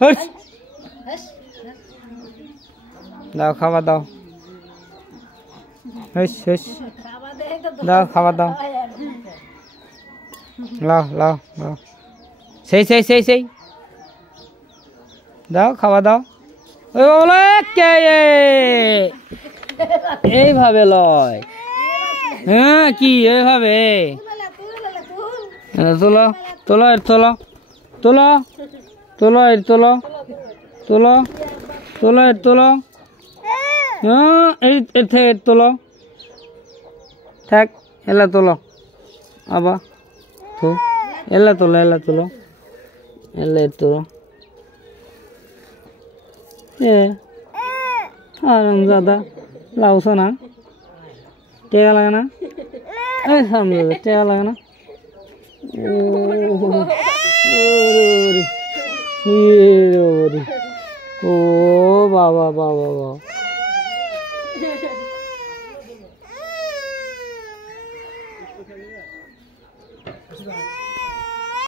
হুস দাও খাবার দাও হুস হুস দাও খাবার দাও লাও লাও লাও সেই সেই সেই সেই দাও খাবার দাও ওই বলে কে এইভাবে লয় হ্যাঁ কি এইভাবে তোলো তোলো এর তোলো তোলো তোলো এর তোলো তোলো তোলো এর তোলো হ্যাঁ এই এর থেকে এর তোলো থাক এলা তোলো আবার তো এলা তোলো এলা এর তোলো দাদা লাউছো না টেকা লাগে না সামনে টেকা লাগে না ও বাবা বাবা বাবা